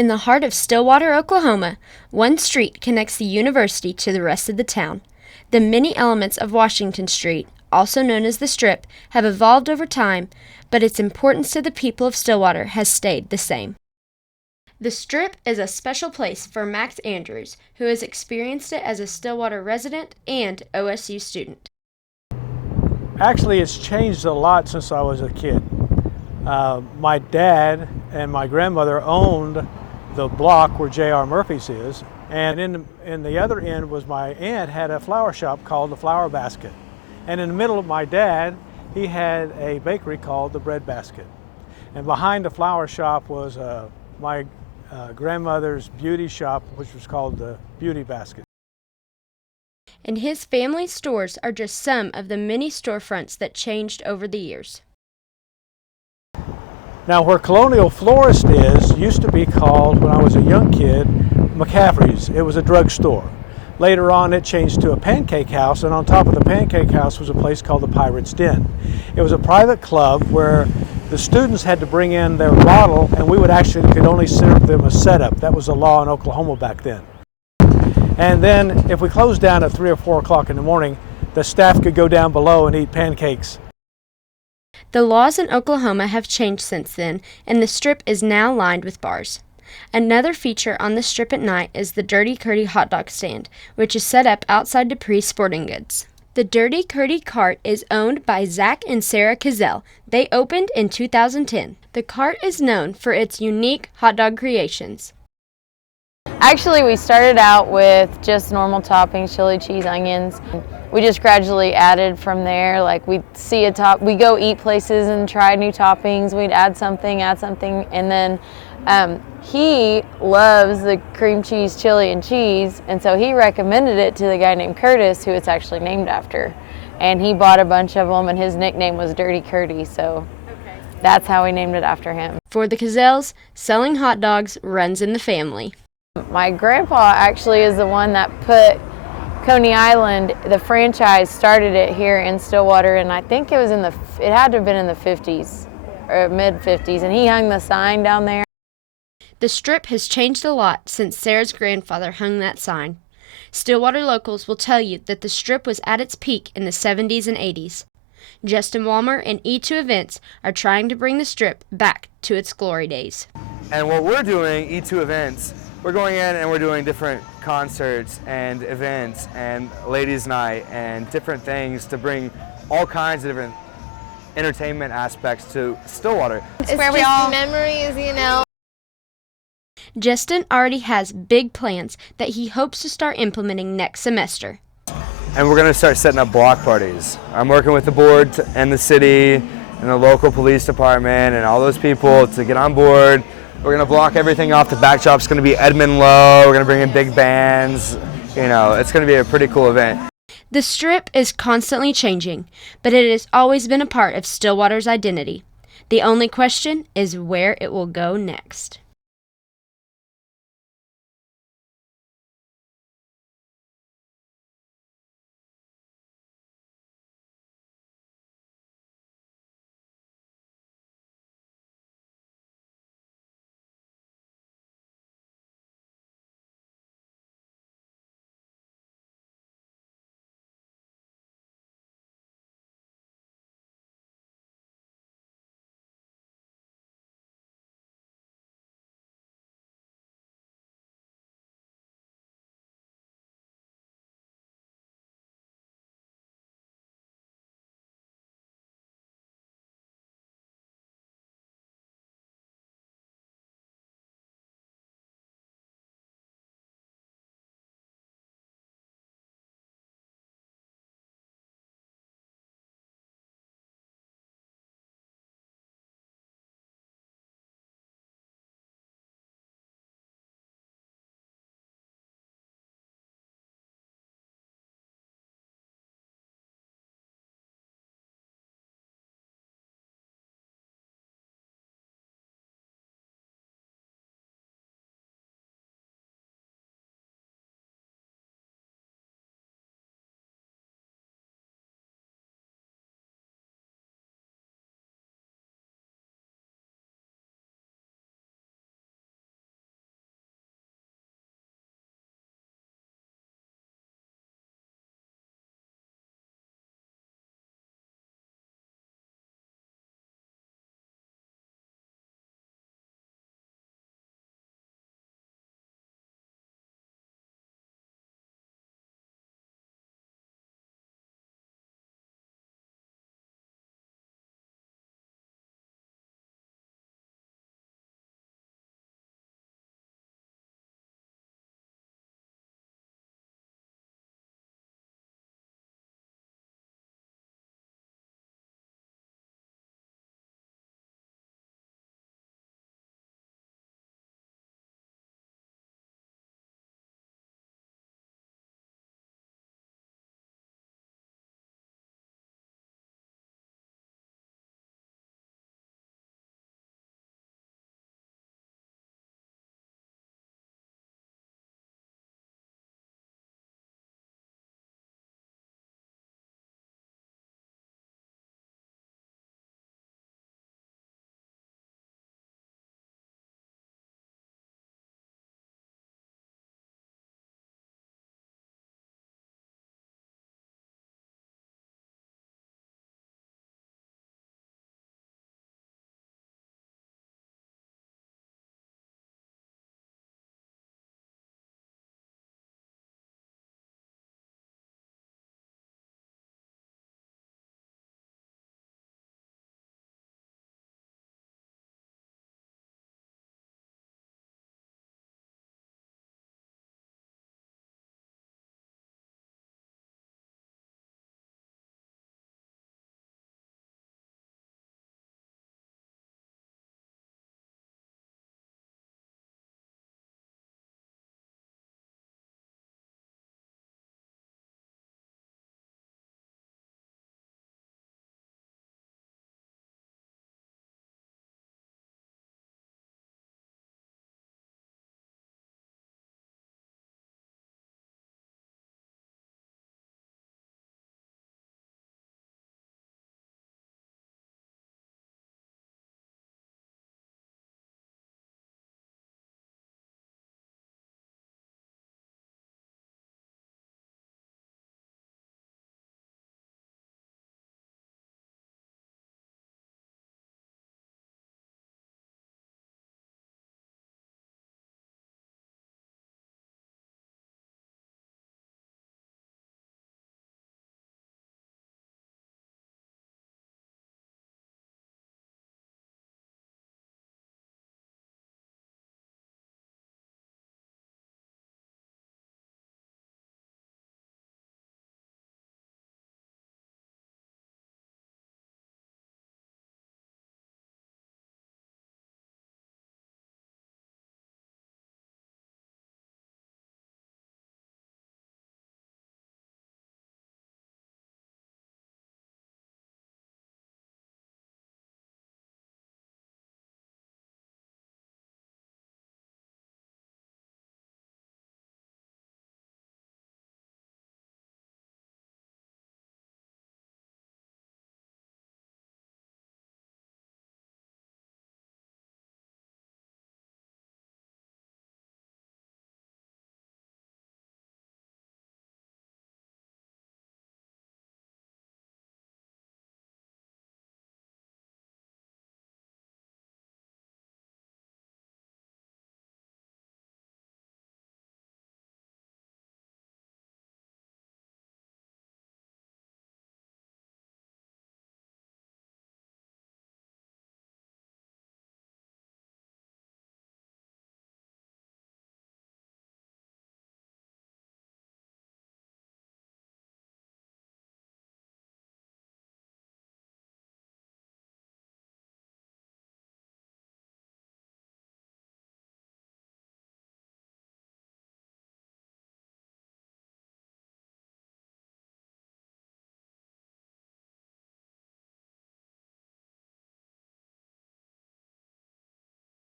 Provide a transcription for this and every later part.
In the heart of Stillwater, Oklahoma, one street connects the university to the rest of the town. The many elements of Washington Street, also known as the Strip, have evolved over time, but its importance to the people of Stillwater has stayed the same. The Strip is a special place for Max Andrews, who has experienced it as a Stillwater resident and OSU student. Actually, it's changed a lot since I was a kid. My dad and my grandmother owned the block where J.R. Murphy's is, and in the other end was my aunt had a flower shop called the Flower Basket. And in the middle of my dad, he had a bakery called the Bread Basket. And behind the flower shop was my grandmother's beauty shop, which was called the Beauty Basket. And his family stores are just some of the many storefronts that changed over the years. Now, where Colonial Florist is used to be called, when I was a young kid, McCaffrey's. It was a drugstore. Later on, it changed to a pancake house, and on top of the pancake house was a place called the Pirate's Den. It was a private club where the students had to bring in their bottle, and we could only serve them a setup. That was the law in Oklahoma back then. And then, if we closed down at 3 or 4 o'clock in the morning, the staff could go down below and eat pancakes. The laws in Oklahoma have changed since then, and the Strip is now lined with bars. Another feature on the Strip at night is the Dirty Curdy hot dog stand, which is set up outside Dupree's Sporting Goods. The Dirty Curdy cart is owned by Zach and Sarah Cazell. They opened in 2010. The cart is known for its unique hot dog creations. Actually, we started out with just normal toppings, chili, cheese, onions. We just gradually added from there. Like we go eat places and try new toppings. We'd add something, and then he loves the cream cheese, chili, and cheese, and so he recommended it to the guy named Curtis, who it's actually named after. And he bought a bunch of them, and his nickname was Dirty Curdy, so that's how we named it after him. For the Cazells, selling hot dogs runs in the family. My grandpa actually is the one that put Coney Island, the franchise, started it here in Stillwater, and I think it had to have been in the 50s or mid-50s, and he hung the sign down there. The Strip has changed a lot since Sarah's grandfather hung that sign. Stillwater locals will tell you that the Strip was at its peak in the 70s and 80s. Justin Walmer and E2 Events are trying to bring the Strip back to its glory days. And what we're doing, E2 Events, we're going in and we're doing different concerts and events and ladies' night and different things to bring all kinds of different entertainment aspects to Stillwater. It's where we all memories, you know. Justin already has big plans that he hopes to start implementing next semester. And we're going to start setting up block parties. I'm working with the board and the city and the local police department and all those people to get on board. We're going to block everything off. The backdrop's going to be Edmund Lowe. We're going to bring in big bands. You know, it's going to be a pretty cool event. The Strip is constantly changing, but it has always been a part of Stillwater's identity. The only question is where it will go next.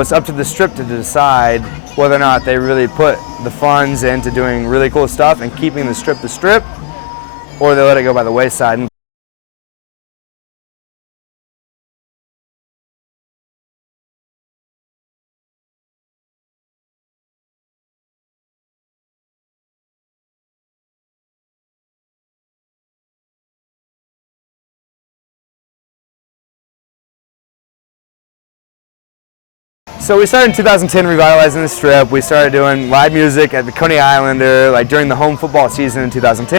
It's up to the Strip to decide whether or not they really put the funds into doing really cool stuff and keeping the Strip, or they let it go by the wayside. So we started in 2010 revitalizing the Strip. We started doing live music at the Coney Islander, like during the home football season in 2010.